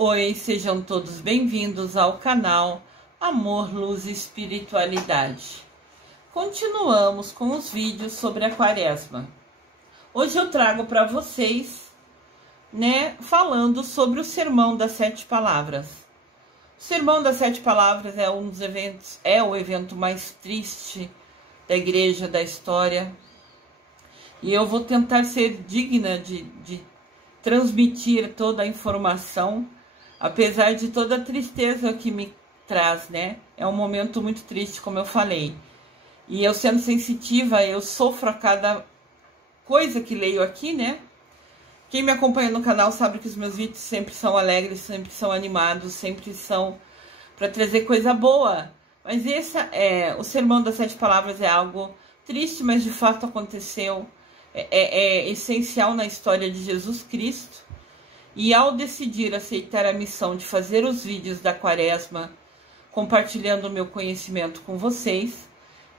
Oi, sejam todos bem-vindos ao canal Amor, Luz e Espiritualidade. Continuamos com os vídeos sobre a Quaresma. Hoje eu trago para vocês, falando sobre o Sermão das Sete Palavras. O Sermão das Sete Palavras é um dos eventos, o evento mais triste da igreja, da história. E eu vou tentar ser digna de transmitir toda a informação, apesar de toda a tristeza que me traz, É um momento muito triste, como eu falei. E eu, sendo sensitiva, eu sofro a cada coisa que leio aqui, Quem me acompanha no canal sabe que os meus vídeos sempre são alegres, sempre são animados, sempre são para trazer coisa boa. Mas o Sermão das Sete Palavras é algo triste, mas de fato aconteceu. É essencial na história de Jesus Cristo. E ao decidir aceitar a missão de fazer os vídeos da Quaresma, compartilhando o meu conhecimento com vocês,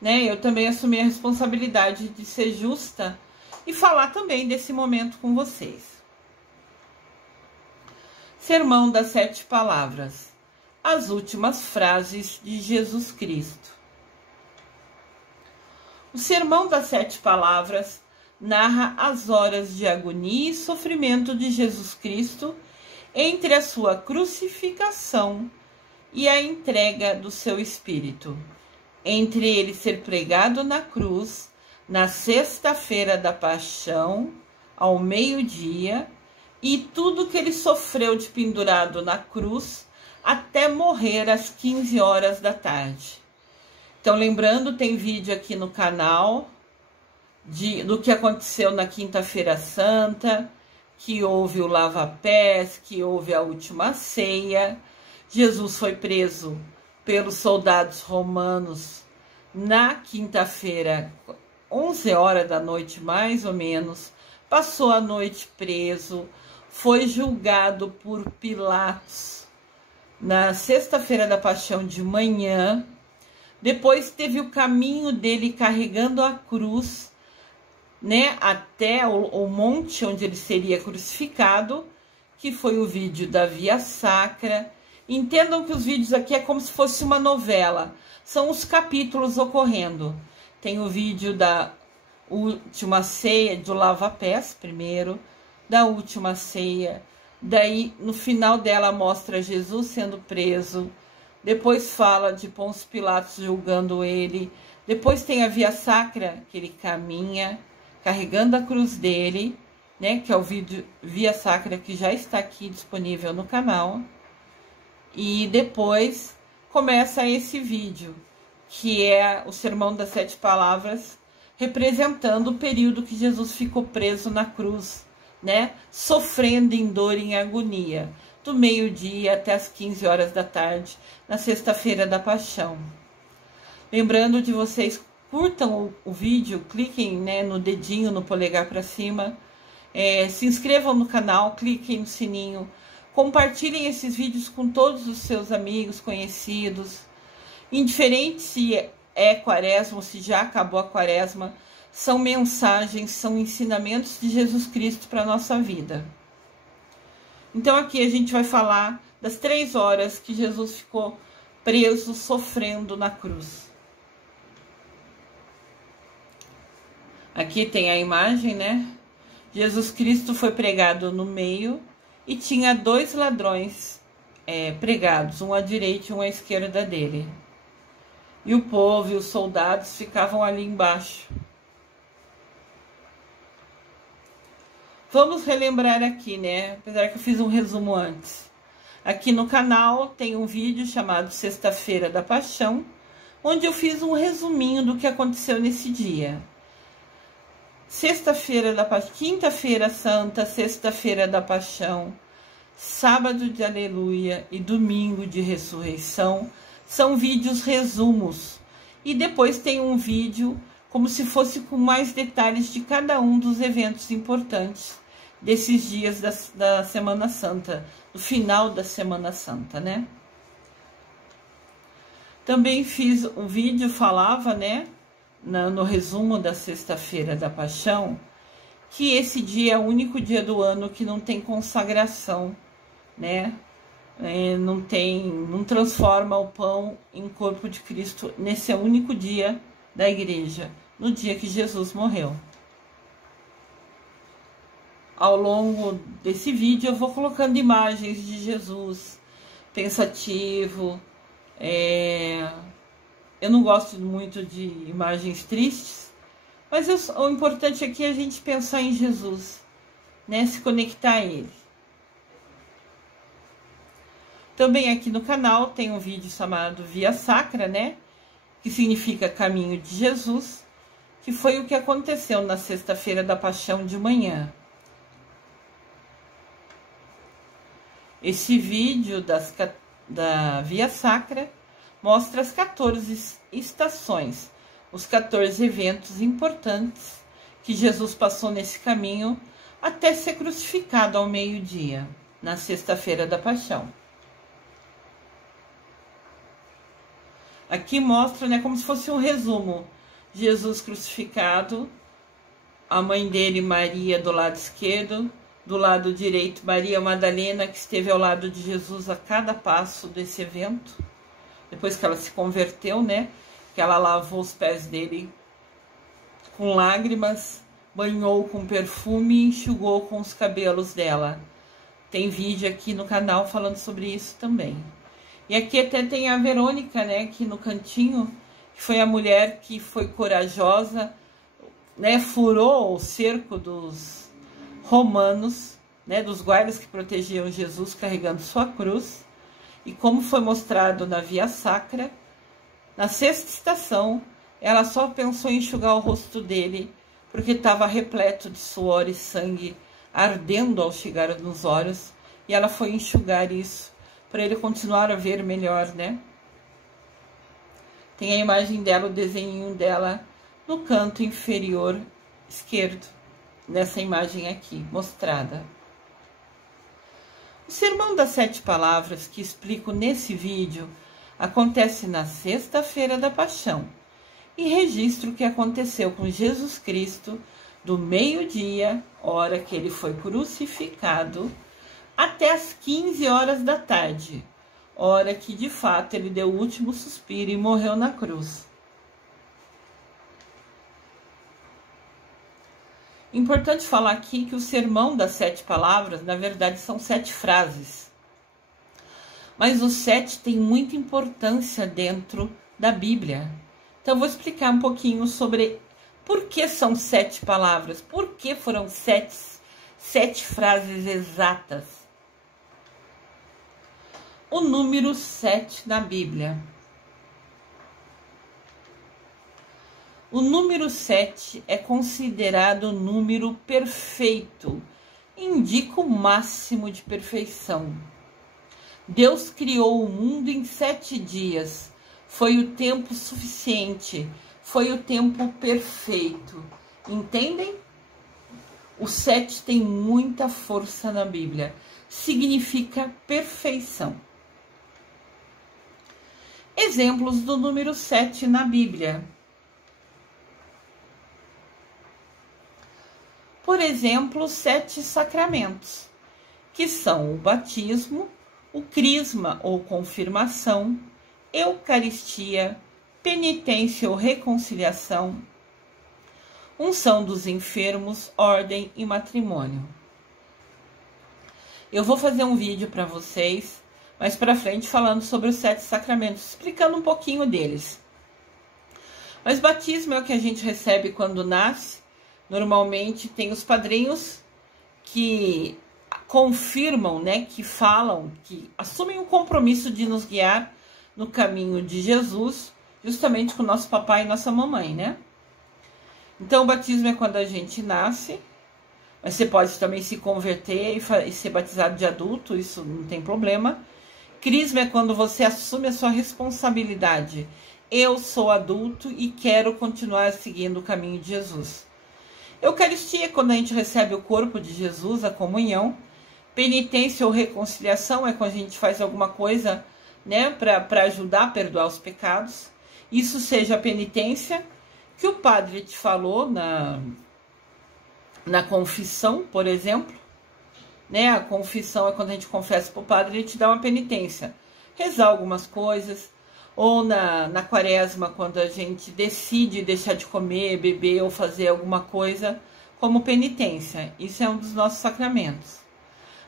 eu também assumi a responsabilidade de ser justa e falar também desse momento com vocês. Sermão das Sete Palavras. As últimas frases de Jesus Cristo. O Sermão das Sete Palavras narra as horas de agonia e sofrimento de Jesus Cristo entre a sua crucificação e a entrega do seu espírito, entre ele ser pregado na cruz na sexta-feira da Paixão, ao meio-dia, e tudo que ele sofreu de pendurado na cruz até morrer às 15 horas da tarde. Então, lembrando, tem vídeo aqui no canal do que aconteceu na Quinta-feira Santa, que houve o lava-pés, que houve a última ceia. Jesus foi preso pelos soldados romanos na quinta-feira, 11 horas da noite mais ou menos, passou a noite preso, foi julgado por Pilatos na sexta-feira da Paixão de manhã, depois teve o caminho dele carregando a cruz, até o monte onde ele seria crucificado, que foi o vídeo da Via Sacra. Entendam que os vídeos aqui é como se fosse uma novela, são os capítulos ocorrendo. Tem o vídeo da última ceia, do lava-pés primeiro, da última ceia, daí no final dela mostra Jesus sendo preso, depois fala de Pôncio Pilatos julgando ele, depois tem a Via Sacra, que ele caminha carregando a cruz dele, que é o vídeo Via Sacra, que já está aqui disponível no canal. E depois começa esse vídeo, que é o Sermão das Sete Palavras, representando o período que Jesus ficou preso na cruz, sofrendo em dor e em agonia, do meio-dia até as 15 horas da tarde, na sexta-feira da Paixão. Lembrando de vocês, curtam o vídeo, cliquem no dedinho, no polegar para cima, se inscrevam no canal, cliquem no sininho, compartilhem esses vídeos com todos os seus amigos, conhecidos. Indiferente se é Quaresma ou se já acabou a Quaresma, são mensagens, são ensinamentos de Jesus Cristo para a nossa vida. Então aqui a gente vai falar das 3 horas que Jesus ficou preso, sofrendo na cruz. Aqui tem a imagem, Jesus Cristo foi pregado no meio e tinha 2 ladrões pregados, um à direita e um à esquerda dele. E o povo e os soldados ficavam ali embaixo. Vamos relembrar aqui, apesar que eu fiz um resumo antes. Aqui no canal tem um vídeo chamado Sexta-feira da Paixão, onde eu fiz um resuminho do que aconteceu nesse dia. Sexta-feira da Paixão, Quinta-feira Santa, Sexta-feira da Paixão, Sábado de Aleluia e Domingo de Ressurreição são vídeos resumos. E depois tem um vídeo como se fosse com mais detalhes de cada um dos eventos importantes desses dias da Semana Santa, do final da Semana Santa, Também fiz um vídeo, falava, no resumo da Sexta-feira da Paixão, que esse dia é o único dia do ano que não tem consagração, não transforma o pão em corpo de Cristo nesse único dia da igreja, no dia que Jesus morreu. Ao longo desse vídeo eu vou colocando imagens de Jesus pensativo. Eu não gosto muito de imagens tristes, mas o importante aqui é a gente pensar em Jesus, né? Se conectar a Ele. Também aqui no canal tem um vídeo chamado Via Sacra, né? Que significa caminho de Jesus, que foi o que aconteceu na sexta-feira da Paixão de manhã. Esse vídeo da Via Sacra mostra as 14 estações, os 14 eventos importantes que Jesus passou nesse caminho até ser crucificado ao meio-dia, na sexta-feira da Paixão. Aqui mostra, né, como se fosse um resumo. Jesus crucificado, a mãe dele, Maria, do lado esquerdo, do lado direito, Maria Madalena, que esteve ao lado de Jesus a cada passo desse evento. Depois que ela se converteu, né, que ela lavou os pés dele com lágrimas, banhou com perfume e enxugou com os cabelos dela. Tem vídeo aqui no canal falando sobre isso também. E aqui até tem a Verônica, né, aqui no cantinho, que foi a mulher que foi corajosa, né, furou o cerco dos romanos, né, dos guardas que protegiam Jesus carregando sua cruz. E como foi mostrado na Via Sacra, na sexta estação, ela só pensou em enxugar o rosto dele, porque estava repleto de suor e sangue ardendo ao chegar nos olhos, e ela foi enxugar isso para ele continuar a ver melhor, né? Tem a imagem dela, o desenho dela no canto inferior esquerdo, nessa imagem aqui, mostrada. O Sermão das 7 Palavras, que explico nesse vídeo, acontece na sexta-feira da Paixão e registra o que aconteceu com Jesus Cristo do meio-dia, hora que ele foi crucificado, até as 15 horas da tarde, hora que de fato ele deu o último suspiro e morreu na cruz. Importante falar aqui que o Sermão das 7 Palavras, na verdade, são 7 frases. Mas o 7 tem muita importância dentro da Bíblia. Então, eu vou explicar um pouquinho sobre por que são 7 palavras, por que foram 7 frases exatas. O número 7 na Bíblia. O número 7 é considerado o número perfeito, indica o máximo de perfeição. Deus criou o mundo em 7 dias, foi o tempo suficiente, foi o tempo perfeito. Entendem? O 7 tem muita força na Bíblia, significa perfeição. Exemplos do número 7 na Bíblia. Por exemplo, 7 sacramentos, que são o batismo, o crisma ou confirmação, eucaristia, penitência ou reconciliação, unção dos enfermos, ordem e matrimônio. Eu vou fazer um vídeo para vocês mais para frente falando sobre os 7 sacramentos, explicando um pouquinho deles. Mas batismo é o que a gente recebe quando nasce. Normalmente tem os padrinhos que confirmam, né, que falam, que assumem o compromisso de nos guiar no caminho de Jesus, justamente com nosso papai e nossa mamãe, né? Então, o batismo é quando a gente nasce, mas você pode também se converter e ser batizado de adulto, isso não tem problema. Crisma é quando você assume a sua responsabilidade. Eu sou adulto e quero continuar seguindo o caminho de Jesus. Eucaristia é quando a gente recebe o corpo de Jesus, a comunhão. Penitência ou reconciliação é quando a gente faz alguma coisa, né, para ajudar a perdoar os pecados. Isso seja a penitência que o padre te falou na confissão, por exemplo. né? A confissão é quando a gente confessa para o padre, ele te dá uma penitência. Rezar algumas coisas, ou na quaresma, quando a gente decide deixar de comer, beber ou fazer alguma coisa como penitência. Isso é um dos nossos sacramentos.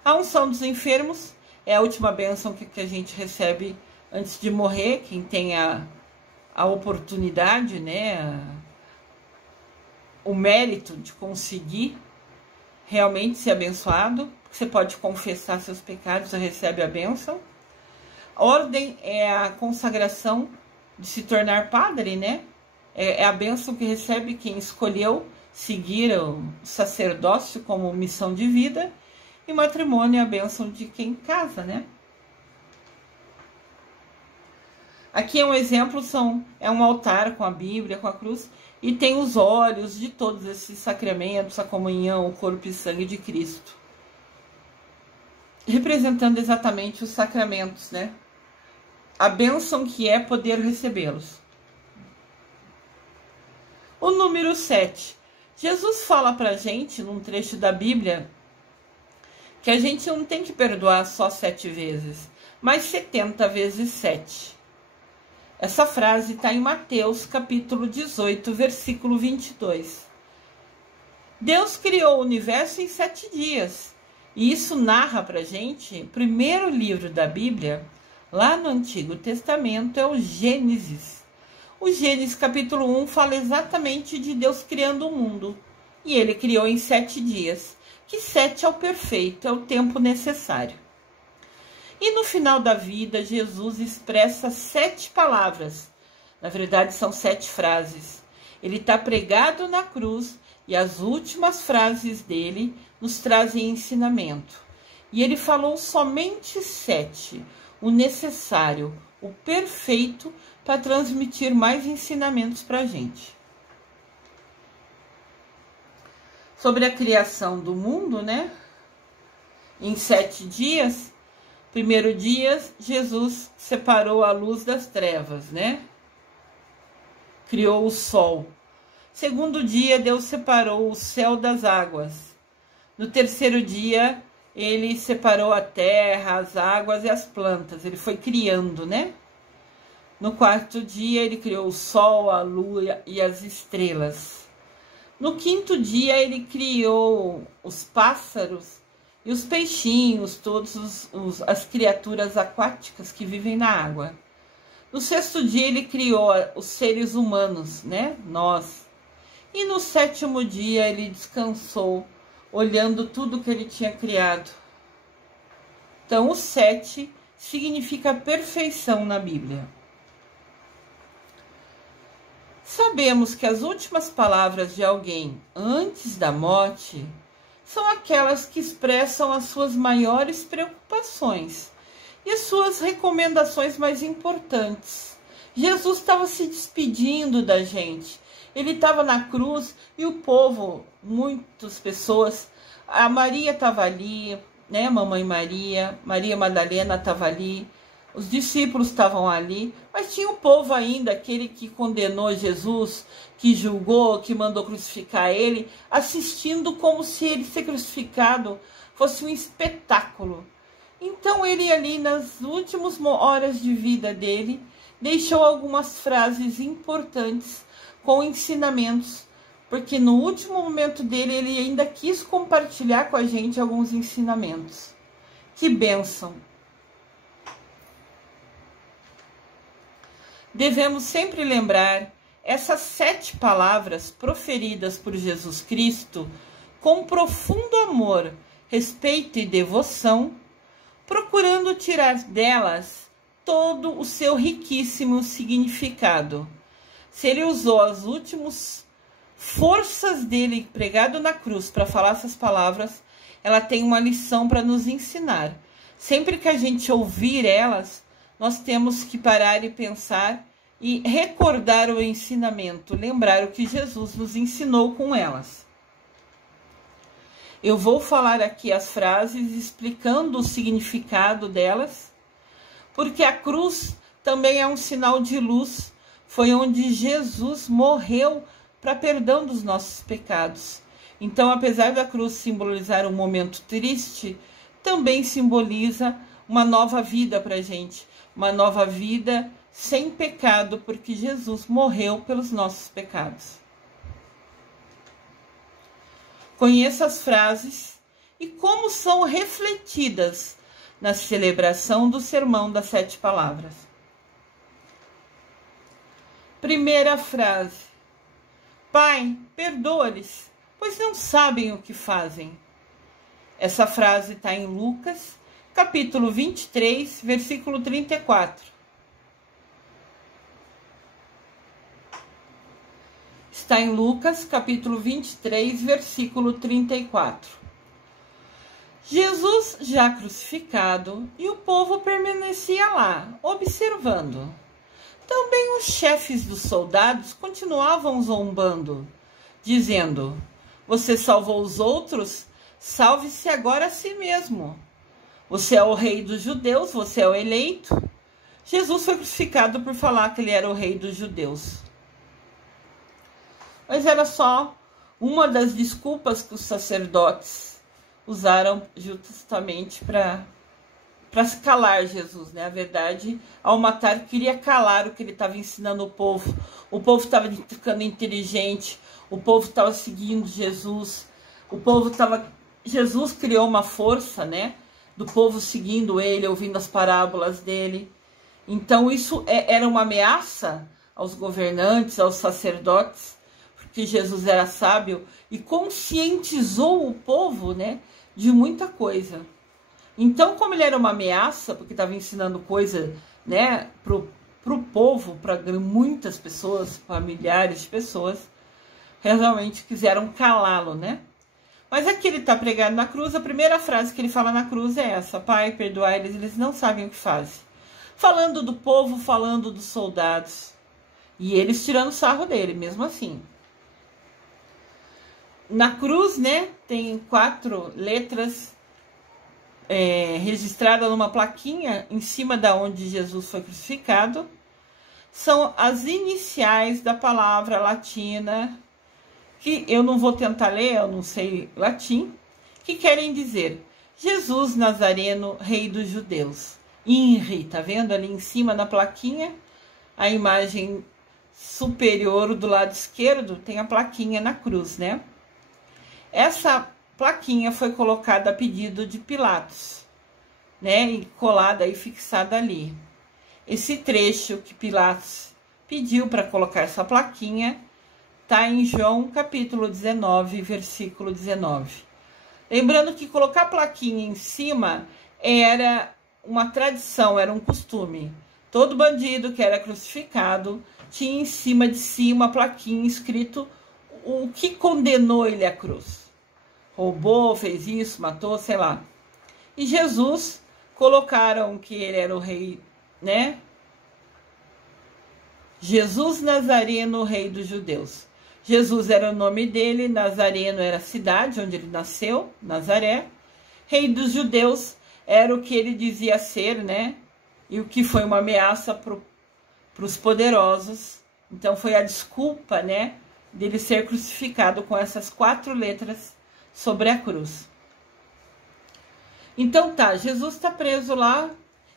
A unção dos enfermos é a última bênção que a gente recebe antes de morrer, quem tem a oportunidade, né? O mérito de conseguir realmente ser abençoado. Você pode confessar seus pecados e recebe a bênção. Ordem é a consagração de se tornar padre, né? É a bênção que recebe quem escolheu seguir o sacerdócio como missão de vida. E matrimônio é a bênção de quem casa, né? Aqui é um exemplo, é um altar com a Bíblia, com a cruz, e tem os olhos de todos esses sacramentos, a comunhão, o corpo e sangue de Cristo. Representando exatamente os sacramentos, né? A bênção que é poder recebê-los. O número 7. Jesus fala pra gente, num trecho da Bíblia, que a gente não tem que perdoar só 7 vezes, mas 70 vezes 7. Essa frase está em Mateus, capítulo 18, versículo 22. Deus criou o universo em 7 dias. E isso narra pra gente, o primeiro livro da Bíblia, lá no Antigo Testamento, é o Gênesis. O Gênesis, capítulo 1, fala exatamente de Deus criando o mundo. E ele criou em 7 dias. Que 7 é o perfeito, é o tempo necessário. E no final da vida, Jesus expressa 7 palavras. Na verdade, são 7 frases. Ele está pregado na cruz e as últimas frases dele nos trazem ensinamento. E ele falou somente 7, o necessário, o perfeito, para transmitir mais ensinamentos para a gente. Sobre a criação do mundo, né? Em 7 dias, primeiro dia, Jesus separou a luz das trevas, né? Criou o sol. Segundo dia, Deus separou o céu das águas. No terceiro dia, ele separou a terra, as águas e as plantas. Ele foi criando, né? No quarto dia, ele criou o sol, a lua e as estrelas. No quinto dia, ele criou os pássaros e os peixinhos, todas as criaturas aquáticas que vivem na água. No sexto dia, ele criou os seres humanos, né? Nós. E no sétimo dia, ele descansou, olhando tudo que ele tinha criado. Então, o 7 significa perfeição na Bíblia. Sabemos que as últimas palavras de alguém antes da morte são aquelas que expressam as suas maiores preocupações e as suas recomendações mais importantes. Jesus estava se despedindo da gente. Ele estava na cruz e o povo, muitas pessoas, a Maria estava ali, né? Mamãe Maria, Maria Madalena estava ali, os discípulos estavam ali, mas tinha o povo ainda, aquele que condenou Jesus, que julgou, que mandou crucificar ele, assistindo como se ele ser crucificado fosse um espetáculo. Então ele ali, nas últimas horas de vida dele, deixou algumas frases importantes com ensinamentos, porque no último momento dele, ele ainda quis compartilhar com a gente alguns ensinamentos. Que bênção! Devemos sempre lembrar essas 7 palavras proferidas por Jesus Cristo com profundo amor, respeito e devoção, procurando tirar delas todo o seu riquíssimo significado. Se ele usou as últimas forças dele pregado na cruz para falar essas palavras, ela tem uma lição para nos ensinar. Sempre que a gente ouvir elas, nós temos que parar e pensar e recordar o ensinamento, lembrar o que Jesus nos ensinou com elas. Eu vou falar aqui as frases explicando o significado delas, porque a cruz também é um sinal de luz. Foi onde Jesus morreu para perdão dos nossos pecados. Então, apesar da cruz simbolizar um momento triste, também simboliza uma nova vida para a gente, uma nova vida sem pecado, porque Jesus morreu pelos nossos pecados. Conheça as frases e como são refletidas na celebração do Sermão das 7 Palavras. Primeira frase: Pai, perdoa-lhes, pois não sabem o que fazem. Essa frase está em Lucas, capítulo 23, versículo 34. Está em Lucas, capítulo 23, versículo 34. Jesus já crucificado e o povo permanecia lá, observando. Também os chefes dos soldados continuavam zombando, dizendo: Você salvou os outros? Salve-se agora a si mesmo. Você é o rei dos judeus, você é o eleito. Jesus foi crucificado por falar que ele era o rei dos judeus. Mas era só uma das desculpas que os sacerdotes usaram justamente para calar Jesus, né? A verdade, ao matar, queria calar o que ele estava ensinando o povo. O povo estava ficando inteligente, o povo estava seguindo Jesus, Jesus criou uma força, né? Do povo seguindo ele, ouvindo as parábolas dele. Então isso era uma ameaça aos governantes, aos sacerdotes, porque Jesus era sábio e conscientizou o povo, né, de muita coisa. Então, como ele era uma ameaça, porque estava ensinando coisa, né, pro povo, para muitas pessoas, para milhares de pessoas, realmente quiseram calá-lo, né? Mas aqui ele está pregado na cruz, a primeira frase que ele fala na cruz é essa: Pai, perdoai eles, eles não sabem o que fazem. Falando do povo, falando dos soldados. E eles tirando sarro dele, mesmo assim. Na cruz, né, tem 4 letras registradas numa plaquinha em cima da onde Jesus foi crucificado. São as iniciais da palavra latina, que eu não vou tentar ler, eu não sei latim, que querem dizer: Jesus Nazareno, Rei dos Judeus. INRI, tá vendo ali em cima na plaquinha? A imagem superior do lado esquerdo tem a plaquinha na cruz, né? Essa plaquinha foi colocada a pedido de Pilatos, né? E colada e fixada ali. Esse trecho que Pilatos pediu para colocar essa plaquinha está em João capítulo 19, versículo 19. Lembrando que colocar a plaquinha em cima era uma tradição, era um costume. Todo bandido que era crucificado tinha em cima de si uma plaquinha escrito o que condenou ele à cruz. Roubou, fez isso, matou, sei lá. E Jesus, colocaram que ele era o rei, né? Jesus Nazareno, Rei dos Judeus. Jesus era o nome dele, Nazareno era a cidade onde ele nasceu, Nazaré. Rei dos Judeus era o que ele dizia ser, né? E o que foi uma ameaça para os poderosos. Então foi a desculpa, né, dele ser crucificado com essas 4 letras sobre a cruz. Então tá, Jesus está preso lá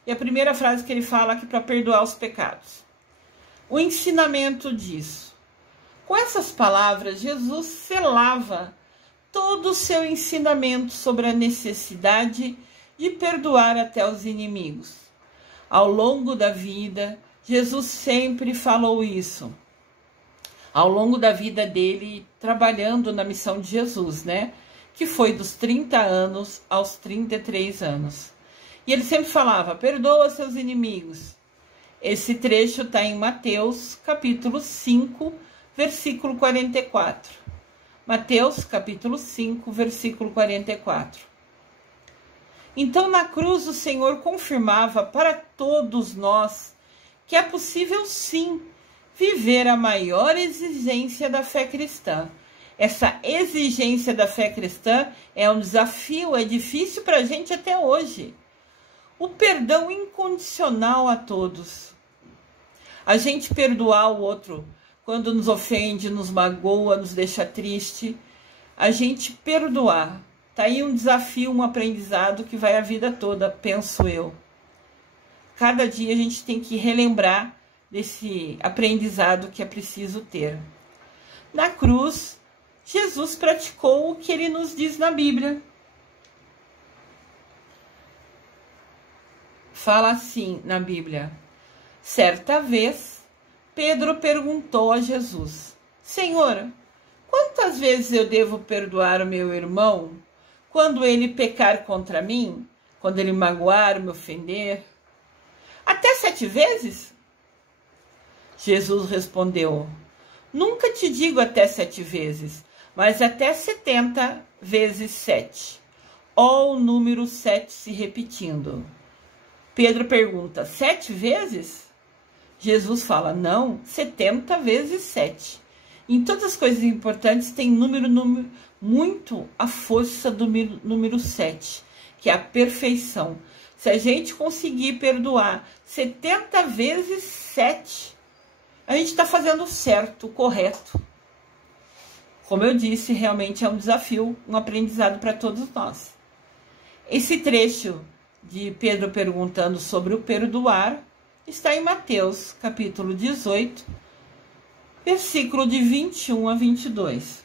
e a primeira frase que ele fala aqui para perdoar os pecados. O ensinamento disso. Com essas palavras, Jesus selava todo o seu ensinamento sobre a necessidade de perdoar até os inimigos. Ao longo da vida, Jesus sempre falou isso. Ao longo da vida dele, trabalhando na missão de Jesus, né? Que foi dos 30 anos aos 33 anos. E ele sempre falava: perdoa seus inimigos. Esse trecho está em Mateus, capítulo 5, versículo 44. Mateus, capítulo 5, versículo 44. Então, na cruz, o Senhor confirmava para todos nós que é possível, sim, viver a maior exigência da fé cristã. Essa exigência da fé cristã é um desafio, é difícil para a gente até hoje. O perdão incondicional a todos. A gente perdoar o outro quando nos ofende, nos magoa, nos deixa triste. a gente perdoar. Tá aí um desafio, um aprendizado que vai a vida toda, penso eu. Cada dia a gente tem que relembrar desse aprendizado que é preciso ter. Na cruz, Jesus praticou o que ele nos diz na Bíblia. Fala assim na Bíblia: certa vez, Pedro perguntou a Jesus: Senhor, quantas vezes eu devo perdoar o meu irmão quando ele pecar contra mim, quando ele magoar, me ofender? Até 7 vezes? Jesus respondeu: nunca te digo até 7 vezes, mas até 70 vezes 7. Ó, o número 7 se repetindo. Pedro pergunta: 7 vezes? Jesus fala: não, 70 vezes 7. Em todas as coisas importantes tem número muito a força do número 7, que é a perfeição. Se a gente conseguir perdoar 70 vezes 7, a gente está fazendo certo, correto. Como eu disse, realmente é um desafio, um aprendizado para todos nós. Esse trecho de Pedro perguntando sobre o perdoar está em Mateus, capítulo 18, versículo de 21 a 22.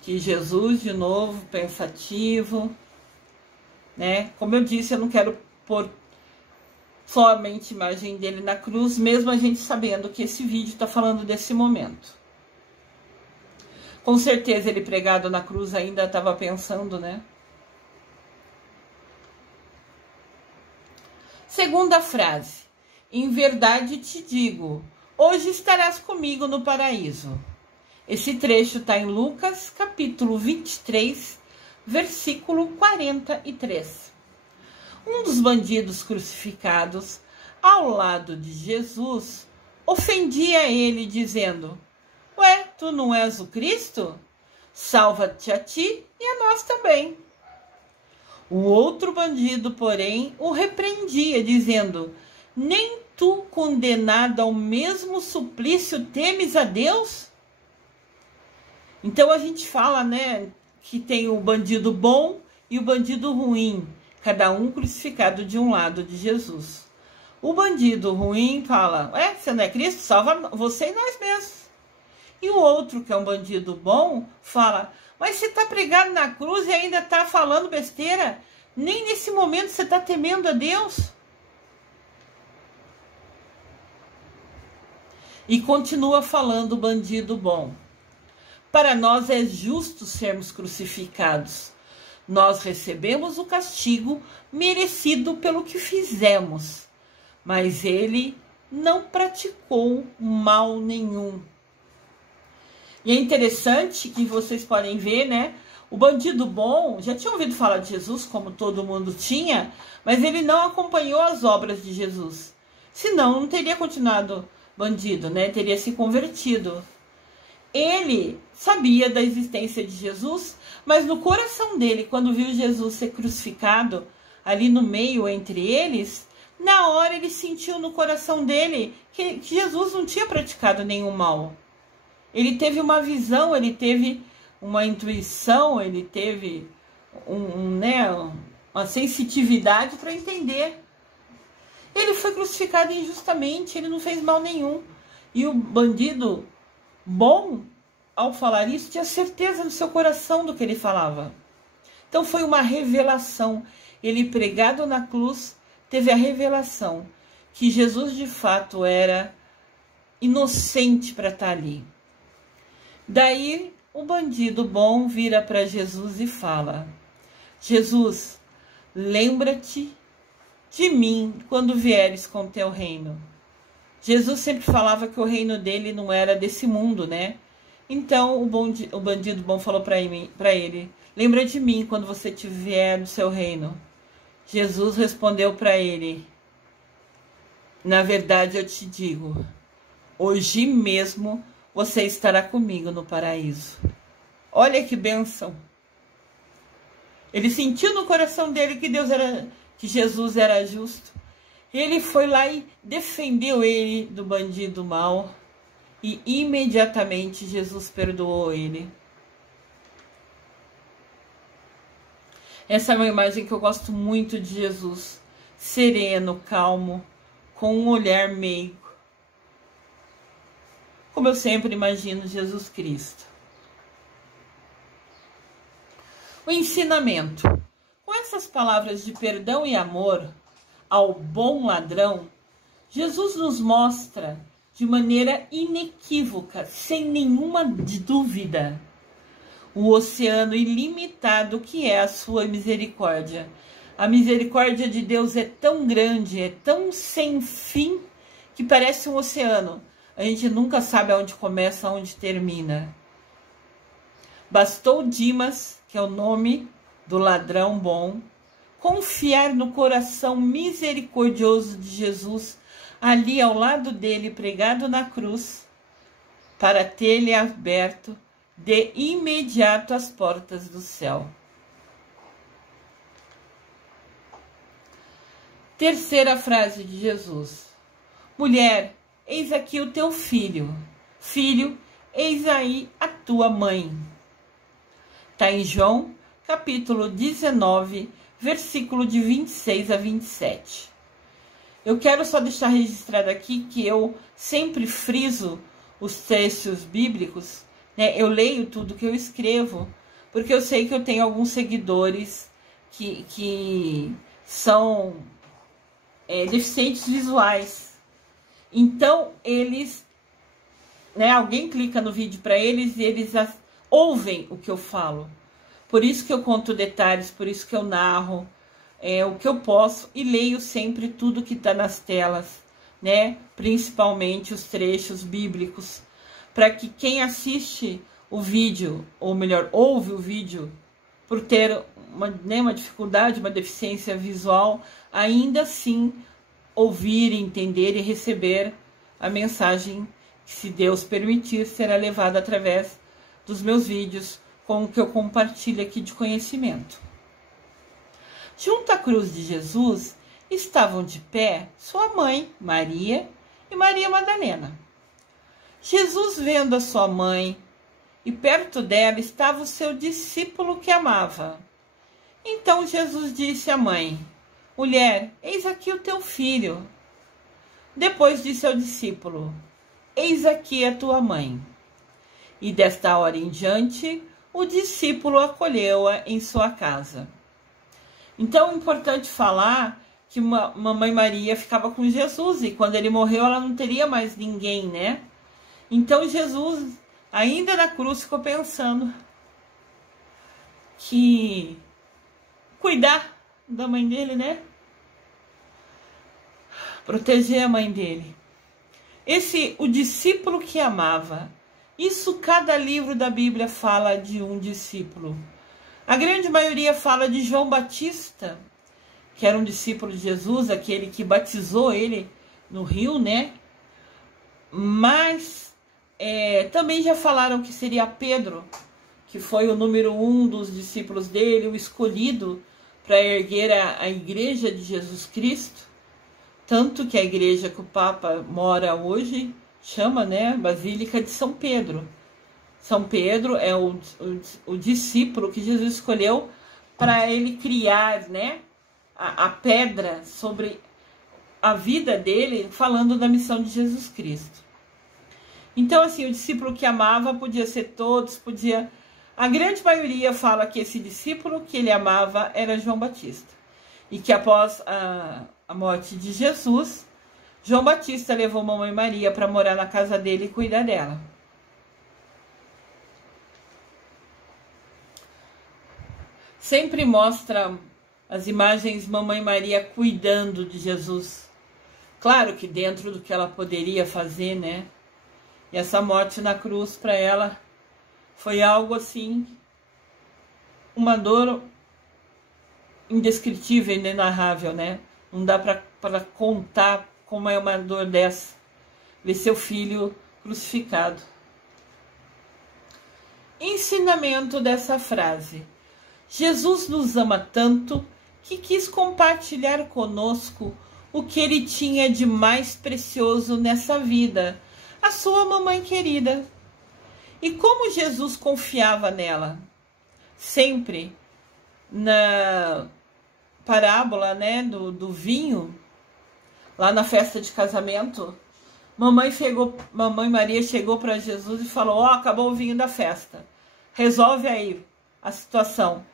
Que Jesus, de novo, pensativo, né? Como eu disse, eu não quero pôr somente a imagem dele na cruz, mesmo a gente sabendo que esse vídeo está falando desse momento. Com certeza ele pregado na cruz ainda estava pensando, né? Segunda frase: em verdade te digo, hoje estarás comigo no paraíso. Esse trecho está em Lucas, capítulo 23, versículo 43. Um dos bandidos crucificados ao lado de Jesus ofendia ele, dizendo: ué, tu não és o Cristo? Salva-te a ti e a nós também. O outro bandido, porém, o repreendia, dizendo: nem tu, condenado ao mesmo suplício, temes a Deus? Então a gente fala, né, que tem o bandido bom e o bandido ruim, cada um crucificado de um lado de Jesus. O bandido ruim fala: ué, você não é Cristo? Salva você e nós mesmos. E o outro, que é um bandido bom, fala: mas você está pregado na cruz e ainda está falando besteira? Nem nesse momento você está temendo a Deus? E continua falando o bandido bom: para nós é justo sermos crucificados. Nós recebemos o castigo merecido pelo que fizemos, mas ele não praticou mal nenhum. E é interessante que vocês podem ver, né? O bandido bom já tinha ouvido falar de Jesus, como todo mundo tinha, mas ele não acompanhou as obras de Jesus. Senão, não teria continuado bandido, né? Teria se convertido. Ele sabia da existência de Jesus, mas no coração dele, quando viu Jesus ser crucificado ali no meio entre eles, na hora ele sentiu no coração dele que Jesus não tinha praticado nenhum mal. Ele teve uma visão, ele teve uma intuição, ele teve uma sensitividade para entender. Ele foi crucificado injustamente, ele não fez mal nenhum. E o bandido bom, ao falar isso, tinha certeza no seu coração do que ele falava. Então foi uma revelação. Ele, pregado na cruz, teve a revelação que Jesus de fato era inocente para estar ali. Daí o bandido bom vira para Jesus e fala: Jesus, lembra-te de mim quando vieres com teu reino. Jesus sempre falava que o reino dele não era desse mundo, né? Então o bandido bom falou para ele: lembra de mim quando você vier no seu reino. Jesus respondeu para ele: na verdade eu te digo, hoje mesmo você estará comigo no paraíso. Olha que bênção! Ele sentiu no coração dele que Jesus era justo. Ele foi lá e defendeu ele do bandido mau. e imediatamente Jesus perdoou ele. Essa é uma imagem que eu gosto muito de Jesus, sereno, calmo, com um olhar meigo, como eu sempre imagino Jesus Cristo. O ensinamento. Com essas palavras de perdão e amor ao bom ladrão, Jesus nos mostra de maneira inequívoca, sem nenhuma dúvida, o oceano ilimitado que é a sua misericórdia. A misericórdia de Deus é tão grande, é tão sem fim, que parece um oceano. A gente nunca sabe aonde começa, aonde termina. Bastou Dimas, que é o nome do ladrão bom, confiar no coração misericordioso de Jesus, ali ao lado dele, pregado na cruz, para ter-lhe aberto de imediato as portas do céu. Terceira frase de Jesus. Mulher, eis aqui o teu filho. Filho, eis aí a tua mãe. Está em João, capítulo 19, versículo de 26 a 27. Eu quero só deixar registrado aqui que eu sempre friso os textos bíblicos, né? Eu leio tudo que eu escrevo, porque eu sei que eu tenho alguns seguidores que são deficientes visuais. Então, eles, né, alguém clica no vídeo para eles e eles ouvem o que eu falo. Por isso que eu conto detalhes, por isso que eu narro o que eu posso e leio sempre tudo que está nas telas, né? Principalmente os trechos bíblicos, para que quem assiste o vídeo, ou melhor, ouve o vídeo, por ter uma dificuldade, uma deficiência visual, ainda assim ouvir, entender e receber a mensagem que, se Deus permitir, será levada através dos meus vídeos, com o que eu compartilho aqui de conhecimento. Junto à cruz de Jesus estavam de pé sua mãe, Maria, e Maria Madalena. Jesus, vendo a sua mãe, e perto dela estava o seu discípulo que amava. Então Jesus disse à mãe: Mulher, eis aqui o teu filho. Depois disse ao discípulo: Eis aqui a tua mãe. E desta hora em diante, o discípulo acolheu-a em sua casa. Então é importante falar que Mamãe Maria ficava com Jesus, e quando ele morreu ela não teria mais ninguém, né? Então Jesus, ainda na cruz, ficou pensando que cuidar da mãe dele, né? Proteger a mãe dele. O discípulo que amava. Isso cada livro da Bíblia fala de um discípulo. A grande maioria fala de João Batista, que era um discípulo de Jesus, aquele que batizou ele no rio, né? Mas também já falaram que seria Pedro, que foi o número 1 dos discípulos dele, o escolhido para erguer a igreja de Jesus Cristo. Tanto que a igreja que o Papa mora hoje chama, né, Basílica de São Pedro. São Pedro é o discípulo que Jesus escolheu para ele criar, né, a pedra sobre a vida dele, falando da missão de Jesus Cristo. Então, assim, o discípulo que amava podia ser todos, podia... A grande maioria fala que esse discípulo que ele amava era João Batista. E que após a morte de Jesus, João Batista levou Mamãe Maria para morar na casa dele e cuidar dela. Sempre mostra as imagens de Mamãe Maria cuidando de Jesus. Claro que dentro do que ela poderia fazer, né? E essa morte na cruz para ela foi algo assim, uma dor indescritível, inenarrável, né? Não dá para contar como é uma dor dessa, ver seu filho crucificado. Ensinamento dessa frase. Jesus nos ama tanto que quis compartilhar conosco o que ele tinha de mais precioso nessa vida, a sua mamãe querida. E como Jesus confiava nela, sempre na parábola, né, do vinho, lá na festa de casamento, mamãe Maria chegou para Jesus e falou: ó, acabou o vinho da festa, resolve aí a situação.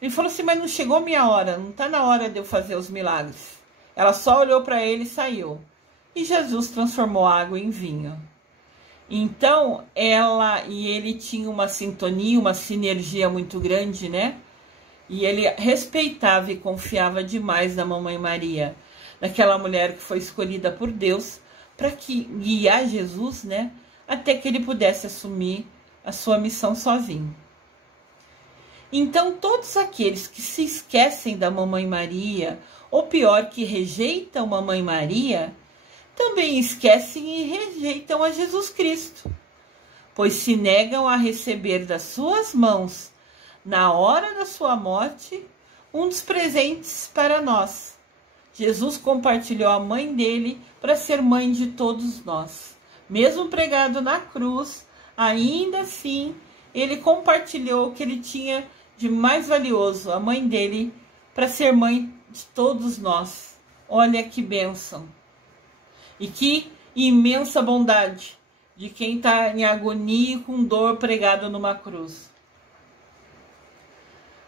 Ele falou assim: mas não chegou minha hora, não está na hora de eu fazer os milagres. Ela só olhou para ele e saiu. E Jesus transformou a água em vinho. Então, ela e ele tinham uma sintonia, uma sinergia muito grande, né? E ele respeitava e confiava demais na mamãe Maria, naquela mulher que foi escolhida por Deus para guiar Jesus, né? Até que ele pudesse assumir a sua missão sozinho. Então, todos aqueles que se esquecem da mamãe Maria, ou pior, que rejeitam a mamãe Maria, também esquecem e rejeitam a Jesus Cristo, pois se negam a receber das suas mãos, na hora da sua morte, um dos presentes para nós. Jesus compartilhou a mãe dele para ser mãe de todos nós. Mesmo pregado na cruz, ainda assim, ele compartilhou o que ele tinha de mais valioso, a mãe dele, para ser mãe de todos nós. Olha que bênção! E que imensa bondade de quem está em agonia e com dor pregado numa cruz.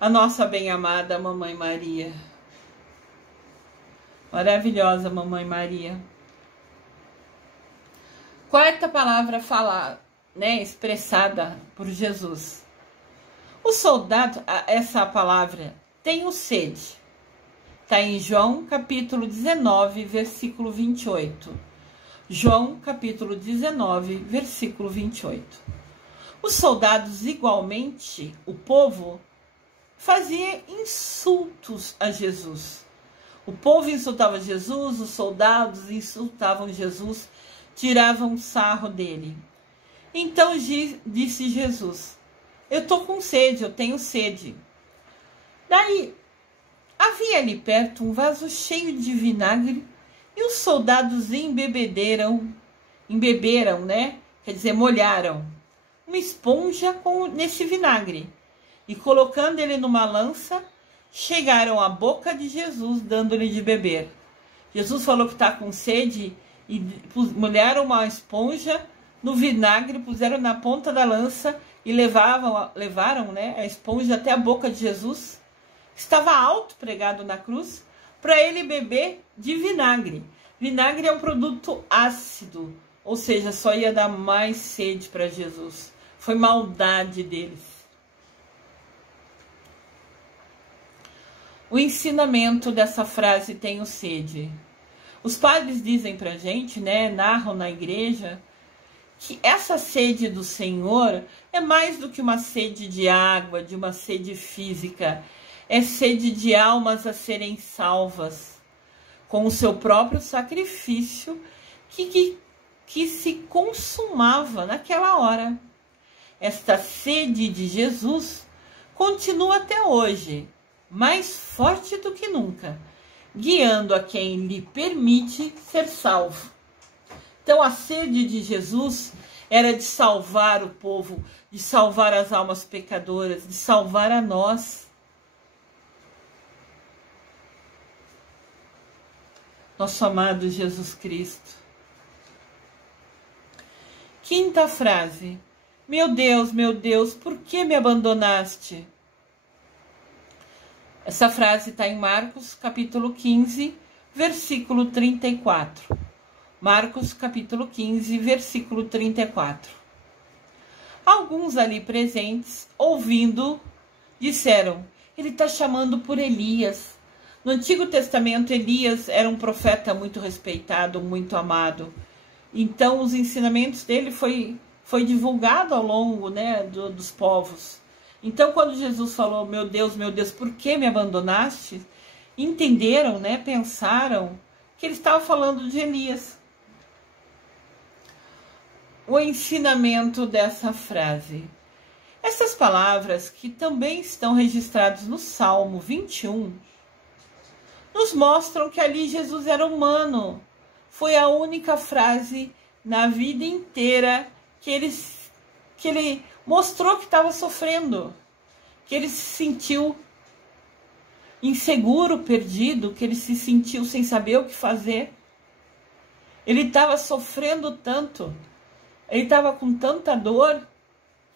A nossa bem-amada Mamãe Maria. Maravilhosa Mamãe Maria. Quarta palavra falada, né, expressada por Jesus. O soldado, essa palavra, tem sede. Está em João capítulo 19, versículo 28. João capítulo 19, versículo 28. Os soldados, igualmente, o povo, fazia insultos a Jesus. O povo insultava Jesus, os soldados insultavam Jesus, tiravam sarro dele. Então disse Jesus: eu estou com sede, eu tenho sede. Daí, havia ali perto um vaso cheio de vinagre e os soldados embeberam, né? Quer dizer, molharam uma esponja nesse vinagre e, colocando ele numa lança, chegaram à boca de Jesus, dando-lhe de beber. Jesus falou que está com sede e molharam uma esponja no vinagre, puseram na ponta da lança e levaram, né, a esponja até a boca de Jesus. Estava alto, pregado na cruz, para ele beber de vinagre. Vinagre é um produto ácido, ou seja, só ia dar mais sede para Jesus. Foi maldade deles. O ensinamento dessa frase tenho sede. Os padres dizem pra gente, né, narram na igreja, que essa sede do Senhor é mais do que uma sede de água, de uma sede física. É sede de almas a serem salvas, com o seu próprio sacrifício que se consumava naquela hora. Esta sede de Jesus continua até hoje, mais forte do que nunca, guiando a quem lhe permite ser salvo. Então a sede de Jesus era de salvar o povo, de salvar as almas pecadoras, de salvar a nós. Nosso amado Jesus Cristo. Quinta frase. Meu Deus, por que me abandonaste? Essa frase está em Marcos, capítulo 15, versículo 34. Marcos, capítulo 15, versículo 34. Alguns ali presentes, ouvindo, disseram: ele está chamando por Elias. No Antigo Testamento, Elias era um profeta muito respeitado, muito amado. Então, os ensinamentos dele foi divulgado ao longo, né, dos povos. Então, quando Jesus falou, meu Deus, por que me abandonaste? Entenderam, né, pensaram que ele estava falando de Elias. O ensinamento dessa frase. Essas palavras, que também estão registradas no Salmo 21, nos mostram que ali Jesus era humano. Foi a única frase na vida inteira que ele mostrou que estava sofrendo, que ele se sentiu inseguro, perdido, que ele se sentiu sem saber o que fazer. Ele estava sofrendo tanto, ele estava com tanta dor,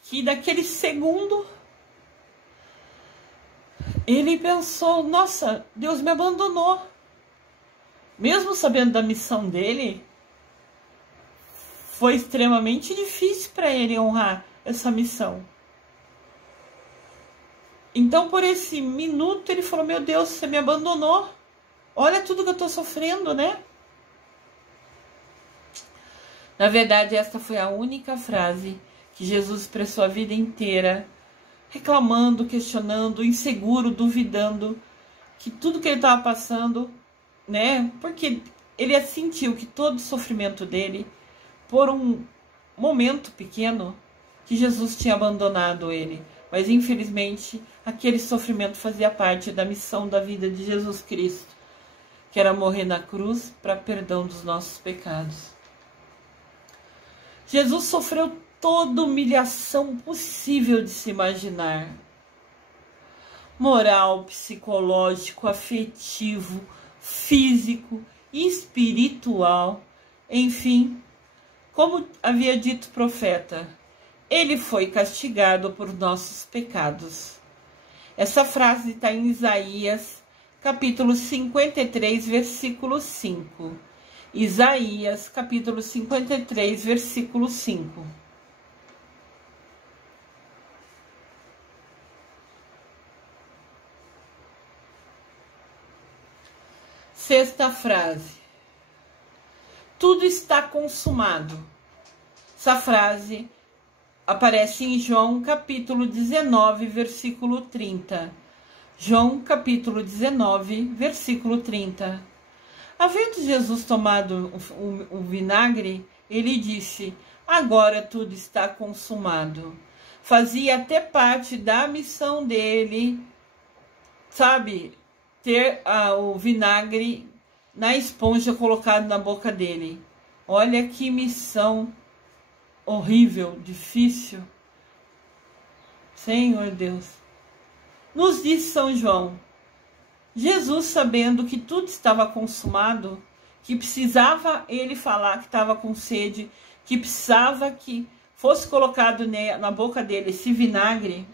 que naquele segundo ele pensou: nossa, Deus me abandonou. Mesmo sabendo da missão dele, foi extremamente difícil para ele honrar essa missão. Então, por esse minuto, ele falou: meu Deus, você me abandonou. Olha tudo que eu estou sofrendo, né? Na verdade, esta foi a única frase que Jesus expressou a vida inteira, reclamando, questionando, inseguro, duvidando, que tudo que ele estava passando, né? Porque ele sentiu que todo o sofrimento dele, por um momento pequeno, que Jesus tinha abandonado ele. Mas, infelizmente, aquele sofrimento fazia parte da missão da vida de Jesus Cristo, que era morrer na cruz para perdão dos nossos pecados. Jesus sofreu toda humilhação possível de se imaginar. Moral, psicológico, afetivo, físico, espiritual, enfim, como havia dito o profeta, ele foi castigado por nossos pecados. Essa frase está em Isaías, capítulo 53, versículo 5. Isaías, capítulo 53, versículo 5. Sexta frase. Tudo está consumado. Essa frase aparece em João, capítulo 19, versículo 30. João, capítulo 19, versículo 30. Havendo Jesus tomado o vinagre, ele disse: agora tudo está consumado. Fazia até parte da missão dele, sabe, ter o vinagre na esponja colocado na boca dele. Olha que missão horrível, difícil. Senhor Deus. Nos diz São João: Jesus, sabendo que tudo estava consumado, que precisava ele falar que estava com sede, que precisava que fosse colocado na boca dele esse vinagre,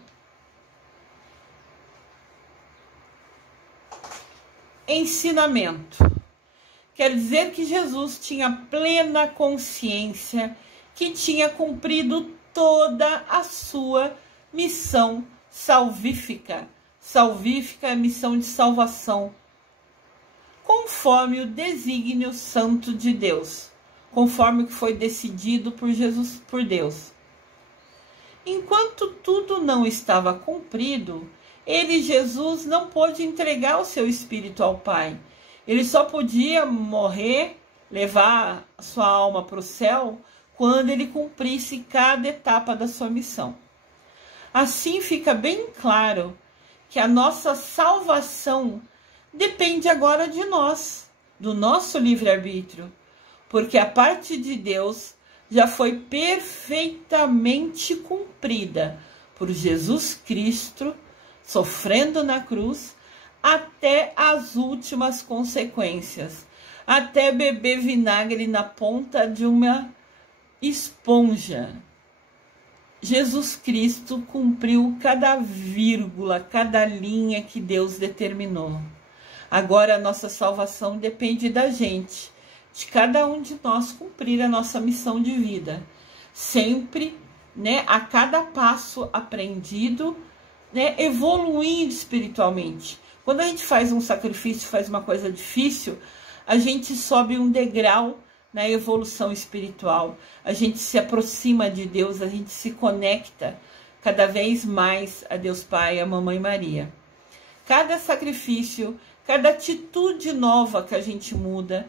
ensinamento. Quer dizer que Jesus tinha plena consciência que tinha cumprido toda a sua missão salvífica. Salvífica é a missão de salvação, conforme o desígnio santo de Deus, conforme o que foi decidido por Jesus, por Deus. Enquanto tudo não estava cumprido, ele, Jesus, não pôde entregar o seu espírito ao Pai. Ele só podia morrer, levar a sua alma para o céu, quando ele cumprisse cada etapa da sua missão. Assim fica bem claro que a nossa salvação depende agora de nós, do nosso livre-arbítrio, porque a parte de Deus já foi perfeitamente cumprida por Jesus Cristo, sofrendo na cruz, até as últimas consequências, até beber vinagre na ponta de uma esponja. Jesus Cristo cumpriu cada vírgula, cada linha que Deus determinou. Agora a nossa salvação depende da gente, de cada um de nós cumprir a nossa missão de vida. Sempre, né, a cada passo aprendido, né, evoluindo espiritualmente. Quando a gente faz um sacrifício, faz uma coisa difícil, a gente sobe um degrau na evolução espiritual, a gente se aproxima de Deus, a gente se conecta cada vez mais a Deus Pai e a Mamãe Maria. Cada sacrifício, cada atitude nova que a gente muda,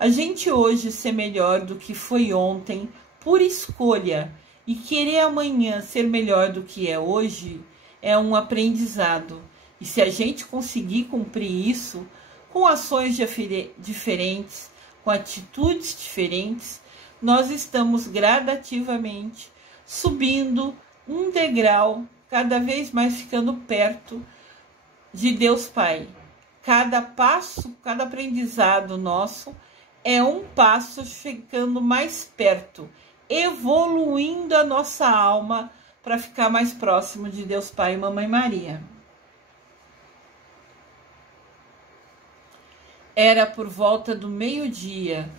a gente hoje ser melhor do que foi ontem, por escolha, e querer amanhã ser melhor do que é hoje, é um aprendizado. E se a gente conseguir cumprir isso, com ações diferentes, com atitudes diferentes, nós estamos gradativamente subindo um degrau, cada vez mais ficando perto de Deus Pai. Cada passo, cada aprendizado nosso é um passo ficando mais perto, evoluindo a nossa alma para ficar mais próximo de Deus Pai e Mamãe Maria. Era por volta do meio-dia,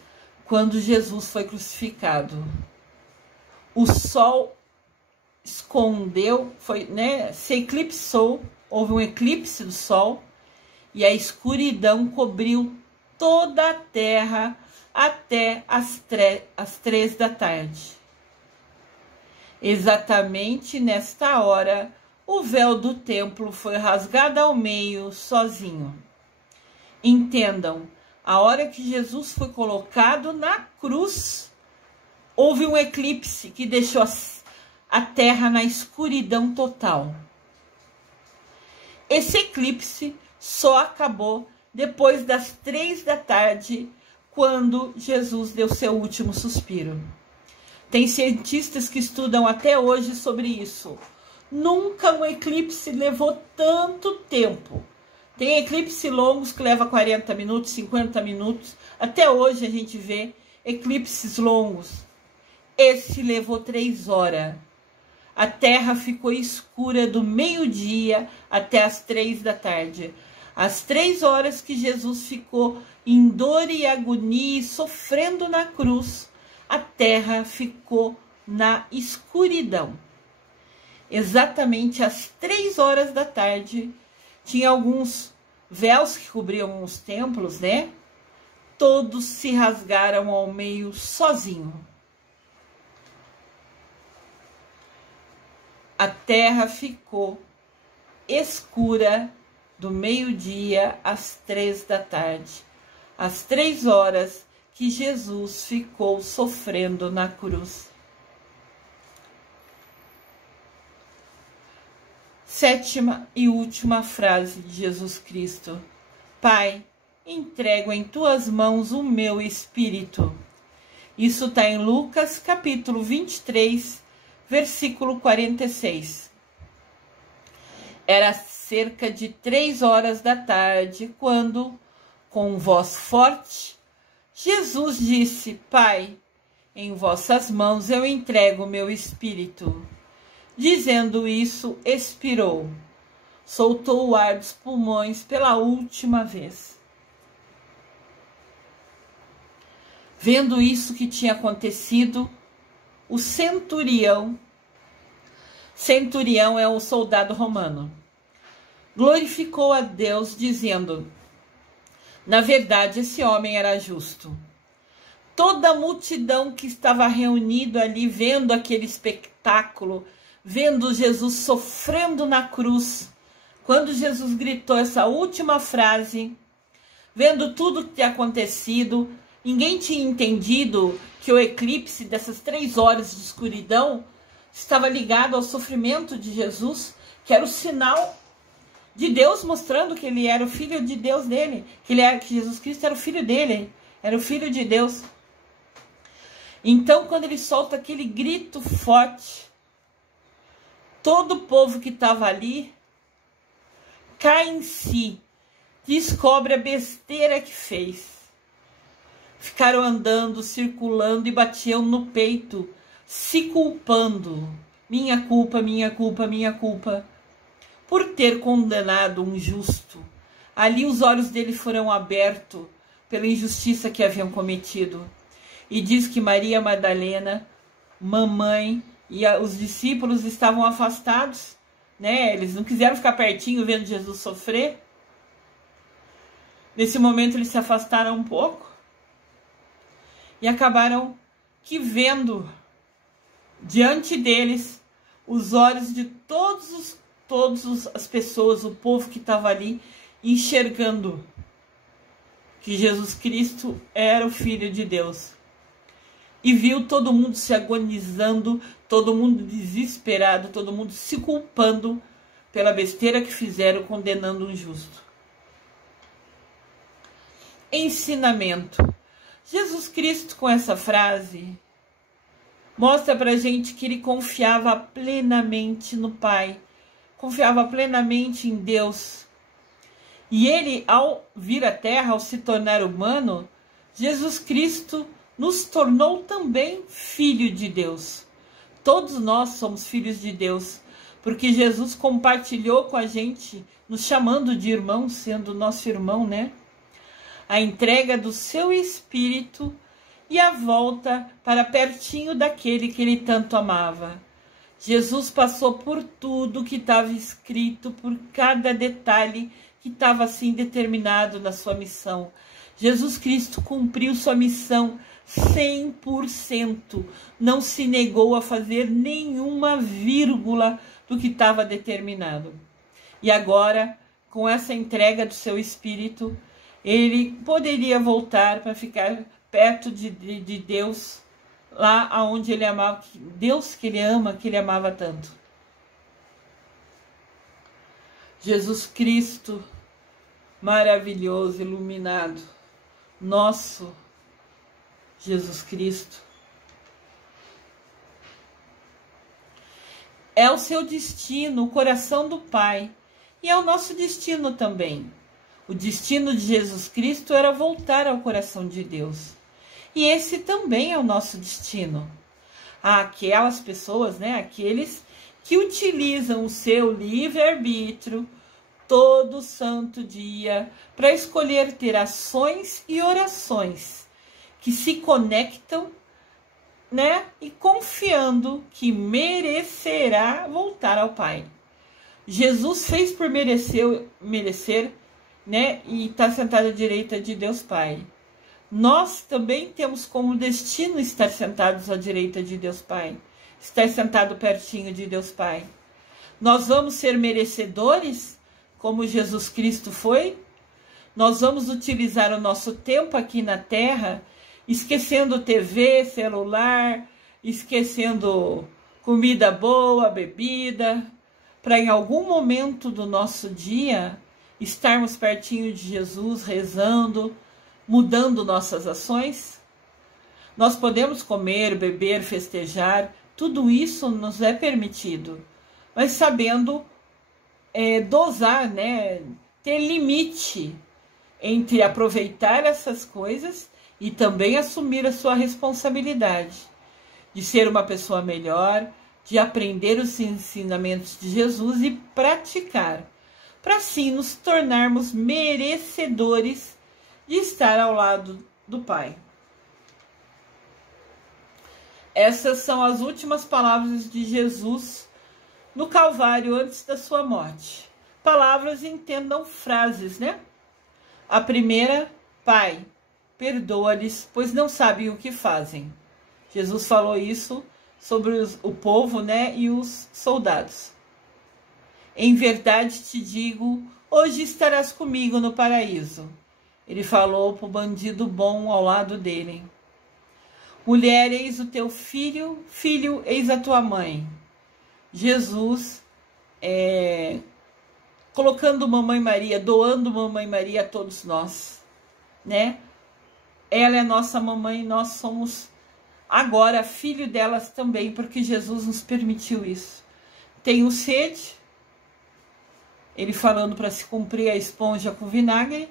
quando Jesus foi crucificado. O sol escondeu, se eclipsou, houve um eclipse do sol, e a escuridão cobriu toda a terra até as 3 da tarde. Exatamente nesta hora, o véu do templo foi rasgado ao meio sozinho. Entendam, a hora que Jesus foi colocado na cruz, houve um eclipse que deixou a terra na escuridão total. Esse eclipse só acabou depois das 3 da tarde, quando Jesus deu seu último suspiro. Tem cientistas que estudam até hoje sobre isso. Nunca um eclipse levou tanto tempo. Tem eclipses longos que levam 40 minutos, 50 minutos. Até hoje a gente vê eclipses longos. Esse levou 3 horas. A terra ficou escura do meio-dia até as 3 da tarde. As 3 horas que Jesus ficou em dor e agonia e sofrendo na cruz, a terra ficou na escuridão. Exatamente às 3 horas da tarde, tinha alguns véus que cobriam os templos, né? Todos se rasgaram ao meio sozinho. A terra ficou escura do meio-dia às 3 da tarde. Às 3 horas que Jesus ficou sofrendo na cruz. 7ª e última frase de Jesus Cristo. Pai, entrego em tuas mãos o meu espírito. Isso está em Lucas capítulo 23, versículo 46. Era cerca de 3 horas da tarde, quando, com voz forte, Jesus disse, Pai, em vossas mãos eu entrego o meu espírito. Dizendo isso, expirou. Soltou o ar dos pulmões pela última vez. Vendo isso que tinha acontecido, o centurião é o soldado romano, glorificou a Deus, dizendo, na verdade, esse homem era justo. Toda a multidão que estava reunida ali, vendo aquele espetáculo, vendo Jesus sofrendo na cruz, quando Jesus gritou essa última frase, vendo tudo que tinha acontecido, ninguém tinha entendido que o eclipse dessas 3 horas de escuridão estava ligado ao sofrimento de Jesus, que era o sinal de Deus mostrando que ele era o filho de Deus dele, que Jesus Cristo era o filho dele, era o filho de Deus. Então, quando ele solta aquele grito forte, todo o povo que estava ali cai em si, descobre a besteira que fez. Ficaram andando, circulando e batiam no peito, se culpando. Minha culpa, minha culpa, minha culpa. Por ter condenado um justo. Ali os olhos dele foram abertos pela injustiça que haviam cometido. E diz que Maria Madalena, mamãe e os discípulos estavam afastados, né? Eles não quiseram ficar pertinho vendo Jesus sofrer. Nesse momento eles se afastaram um pouco e acabaram que vendo diante deles os olhos de todas as pessoas, o povo que estava ali, enxergando que Jesus Cristo era o Filho de Deus. E viu todo mundo se agonizando, todo mundo desesperado, todo mundo se culpando pela besteira que fizeram, condenando um justo. Ensinamento. Jesus Cristo, com essa frase, Mostra pra gente que ele confiava plenamente no Pai, confiava plenamente em Deus. E ele, ao vir à Terra, ao se tornar humano, Jesus Cristo nos tornou também filho de Deus. Todos nós somos filhos de Deus, porque Jesus compartilhou com a gente, nos chamando de irmão, sendo nosso irmão, né? A entrega do seu Espírito e a volta para pertinho daquele que ele tanto amava. Jesus passou por tudo que estava escrito, por cada detalhe que estava assim determinado na sua missão. Jesus Cristo cumpriu sua missão 100%, não se negou a fazer nenhuma vírgula do que estava determinado. E agora, com essa entrega do seu Espírito, ele poderia voltar para ficar perto de Deus, lá aonde ele amava, Deus que ele ama, que ele amava tanto. Jesus Cristo, maravilhoso, iluminado, nosso Jesus Cristo, é o seu destino, o coração do Pai, e é o nosso destino também. O destino de Jesus Cristo era voltar ao coração de Deus. E esse também é o nosso destino. Há aquelas pessoas, né, aqueles que utilizam o seu livre-arbítrio todo santo dia para escolher ter ações e orações que se conectam, né, e confiando que merecerá voltar ao Pai. Jesus fez por merecer, né, e está sentado à direita de Deus Pai. Nós também temos como destino estar sentados à direita de Deus Pai, estar sentado pertinho de Deus Pai. Nós vamos ser merecedores, como Jesus Cristo foi? Nós vamos utilizar o nosso tempo aqui na Terra, esquecendo TV, celular, esquecendo comida boa, bebida, para em algum momento do nosso dia estarmos pertinho de Jesus, rezando, mudando nossas ações? Nós podemos comer, beber, festejar, tudo isso nos é permitido, mas sabendo dosar, né? Ter limite entre aproveitar essas coisas e também assumir a sua responsabilidade de ser uma pessoa melhor, de aprender os ensinamentos de Jesus e praticar, para assim nos tornarmos merecedores de estar ao lado do Pai. Essas são as últimas palavras de Jesus no Calvário antes da sua morte. Palavras, entendam frases, né? A primeira, Pai, perdoa-lhes, pois não sabem o que fazem. Jesus falou isso sobre o povo, né, e os soldados. Em verdade te digo, hoje estarás comigo no paraíso. Ele falou para o bandido bom ao lado dele. Mulher, eis o teu filho, filho, eis a tua mãe. Jesus colocando Mamãe Maria, doando Mamãe Maria a todos nós, né? Ela é nossa mamãe, nós somos agora filho delas também, porque Jesus nos permitiu isso. Tenho sede, ele falando para se cumprir a esponja com vinagre.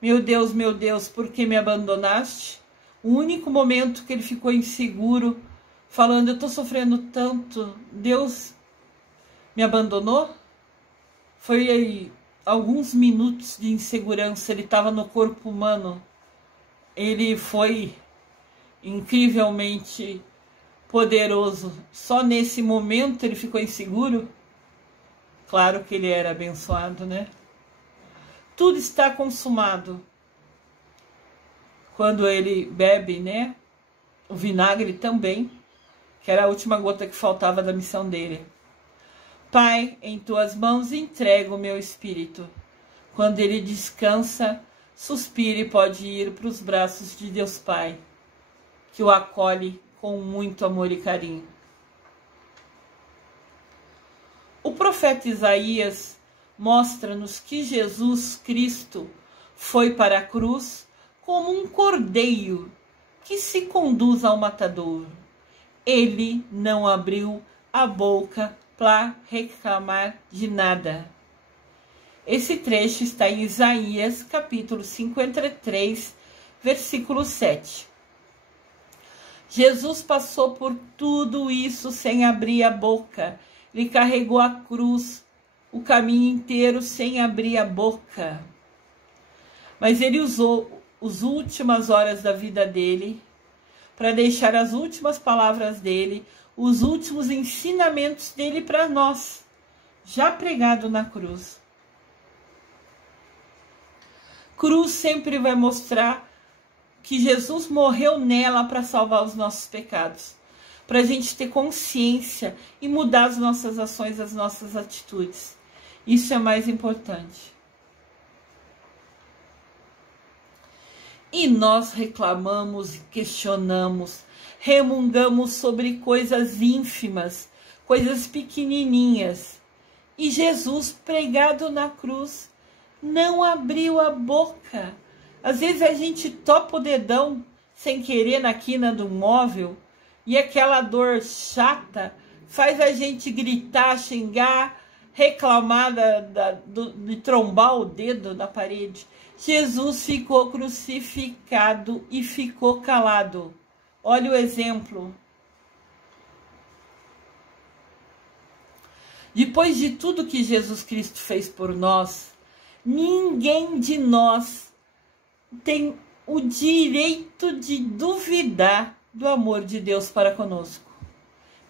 Meu Deus, por que me abandonaste? O único momento que ele ficou inseguro, falando, eu estou sofrendo tanto, Deus me abandonou? Foi aí, alguns minutos de insegurança, ele estava no corpo humano. Ele foi incrivelmente poderoso. Só nesse momento ele ficou inseguro? Claro que ele era abençoado, né? Tudo está consumado. Quando ele bebe, né, o vinagre também, que era a última gota que faltava da missão dele. Pai, em tuas mãos entrego o meu espírito. Quando ele descansa, suspira e pode ir para os braços de Deus Pai, que o acolhe com muito amor e carinho. O profeta Isaías mostra-nos que Jesus Cristo foi para a cruz como um cordeiro que se conduz ao matadouro. ele não abriu a boca para reclamar de nada. Esse trecho está em Isaías, capítulo 53, versículo 7. Jesus passou por tudo isso sem abrir a boca. Ele carregou a cruz o caminho inteiro sem abrir a boca. Mas ele usou as últimas horas da vida dele para deixar as últimas palavras dele, os últimos ensinamentos dele para nós, já pregado na cruz. Cruz sempre vai mostrar que Jesus morreu nela para salvar os nossos pecados, para a gente ter consciência e mudar as nossas ações, as nossas atitudes. Isso é mais importante. E nós reclamamos, questionamos, remungamos sobre coisas ínfimas, coisas pequenininhas. E Jesus, pregado na cruz, não abriu a boca. Às vezes a gente topa o dedão sem querer na quina do móvel e aquela dor chata faz a gente gritar, xingar, reclamar de trombar o dedo na parede. Jesus ficou crucificado e ficou calado. Olha o exemplo. Depois de tudo que Jesus Cristo fez por nós, ninguém de nós tem o direito de duvidar do amor de Deus para conosco.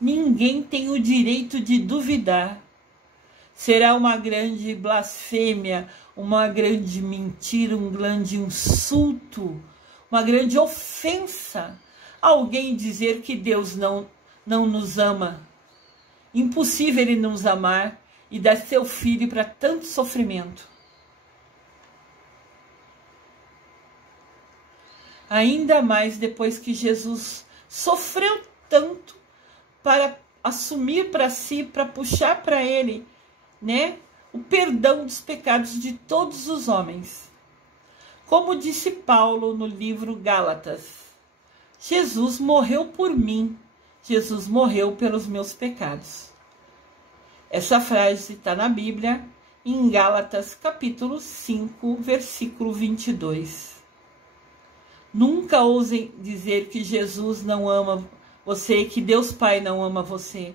Ninguém tem o direito de duvidar. Será uma grande blasfêmia, uma grande mentira, um grande insulto, uma grande ofensa alguém dizer que Deus não nos ama. Impossível ele nos amar e dar seu filho para tanto sofrimento. Ainda mais depois que Jesus sofreu tanto para assumir para si, para puxar para ele, né, o perdão dos pecados de todos os homens. Como disse Paulo no livro Gálatas, Jesus morreu por mim, Jesus morreu pelos meus pecados. Essa frase está na Bíblia, em Gálatas capítulo 5, versículo 22. Nunca ousem dizer que Jesus não ama você, que Deus Pai não ama você.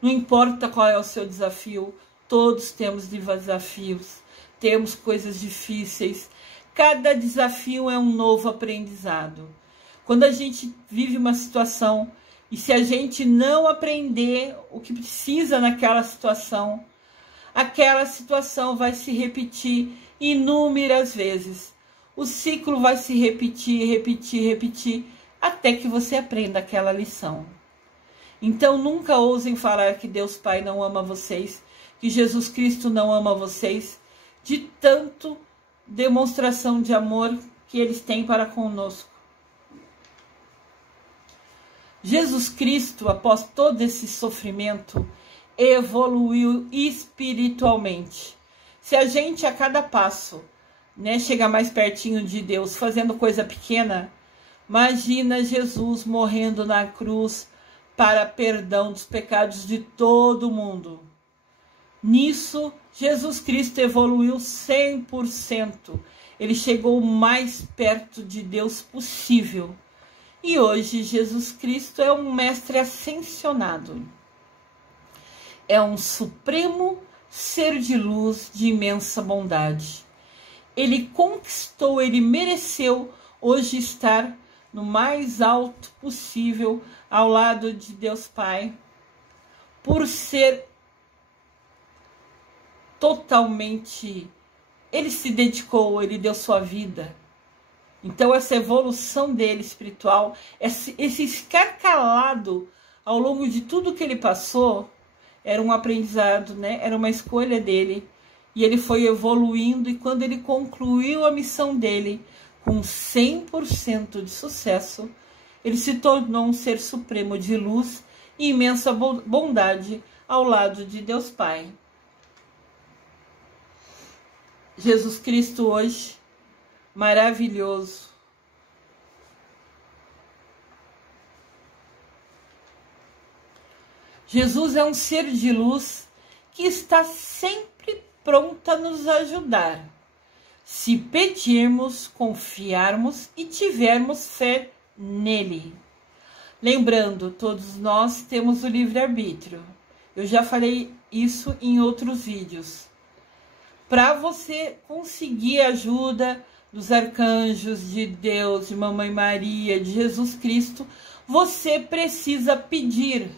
Não importa qual é o seu desafio, todos temos desafios, temos coisas difíceis. Cada desafio é um novo aprendizado. Quando a gente vive uma situação e se a gente não aprender o que precisa naquela situação, aquela situação vai se repetir inúmeras vezes. O ciclo vai se repetir, repetir, repetir, até que você aprenda aquela lição. Então nunca ousem falar que Deus Pai não ama vocês, que Jesus Cristo não ama vocês, de tanto demonstração de amor que eles têm para conosco. Jesus Cristo, após todo esse sofrimento, evoluiu espiritualmente. Se a gente a cada passo, né, chegar mais pertinho de Deus, fazendo coisa pequena, imagina Jesus morrendo na cruz para perdão dos pecados de todo mundo. Nisso, Jesus Cristo evoluiu 100%. Ele chegou o mais perto de Deus possível. E hoje Jesus Cristo é um mestre ascensionado. É um supremo ser de luz de imensa bondade. Ele conquistou, ele mereceu hoje estar no mais alto possível ao lado de Deus Pai, por ser totalmente, ele se dedicou, ele deu sua vida. Então essa evolução dele espiritual, esse ficar calado ao longo de tudo que ele passou, era um aprendizado, né? Era uma escolha dele. E ele foi evoluindo, e quando ele concluiu a missão dele com 100% de sucesso, ele se tornou um ser supremo de luz e imensa bondade ao lado de Deus Pai. Jesus Cristo hoje, maravilhoso. Jesus é um ser de luz que está sempre pronto a nos ajudar, se pedirmos, confiarmos e tivermos fé nele. Lembrando, todos nós temos o livre-arbítrio. Eu já falei isso em outros vídeos. Para você conseguir a ajuda dos arcanjos, de Deus, de Mamãe Maria, de Jesus Cristo, você precisa pedir.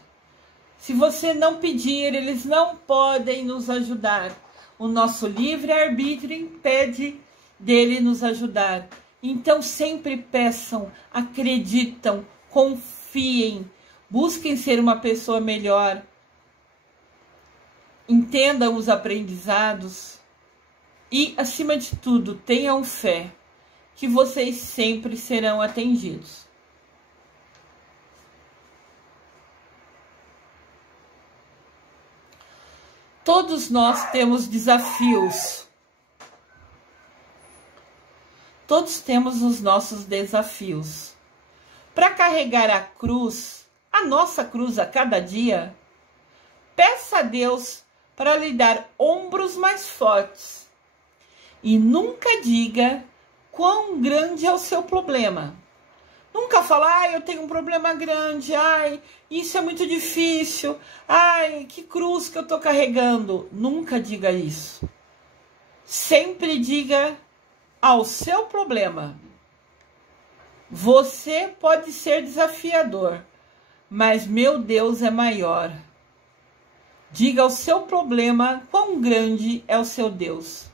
Se você não pedir, eles não podem nos ajudar. O nosso livre-arbítrio impede dele nos ajudar. Então sempre peçam, acreditam, confiem, busquem ser uma pessoa melhor, entendam os aprendizados e, acima de tudo, tenham fé que vocês sempre serão atendidos. Todos nós temos desafios. Todos temos os nossos desafios. Para carregar a cruz, a nossa cruz a cada dia, peça a Deus para lhe dar ombros mais fortes. E nunca diga quão grande é o seu problema. Nunca fala, ai, eu tenho um problema grande, ai, isso é muito difícil, ai, que cruz que eu tô carregando. Nunca diga isso. Sempre diga ao seu problema. Você pode ser desafiador, mas meu Deus é maior. Diga ao seu problema quão grande é o seu Deus.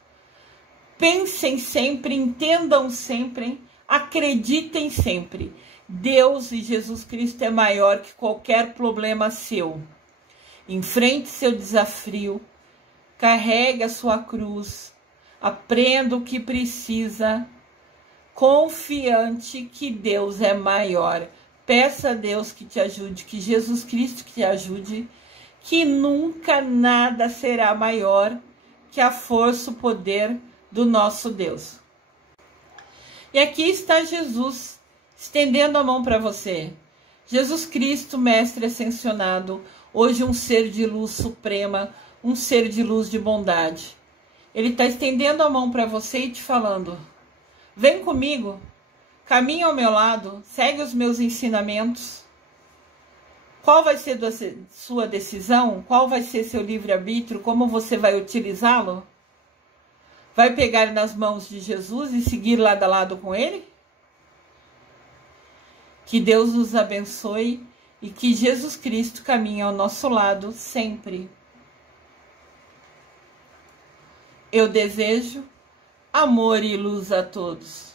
Pensem sempre, entendam sempre, acreditem sempre. Deus e Jesus Cristo é maior que qualquer problema seu. Enfrente seu desafio, carregue a sua cruz, aprenda o que precisa, confiante que Deus é maior. Peça a Deus que te ajude, que Jesus Cristo que te ajude, que nunca nada será maior que a força, o poder do nosso Deus. E aqui está Jesus, estendendo a mão para você. Jesus Cristo, Mestre ascensionado, hoje um ser de luz suprema, um ser de luz de bondade. Ele está estendendo a mão para você e te falando, vem comigo, caminha ao meu lado, segue os meus ensinamentos. Qual vai ser a sua decisão? Qual vai ser seu livre-arbítrio? Como você vai utilizá-lo? Vai pegar nas mãos de Jesus e seguir lado a lado com ele? Que Deus nos abençoe e que Jesus Cristo caminhe ao nosso lado sempre. Eu desejo amor e luz a todos.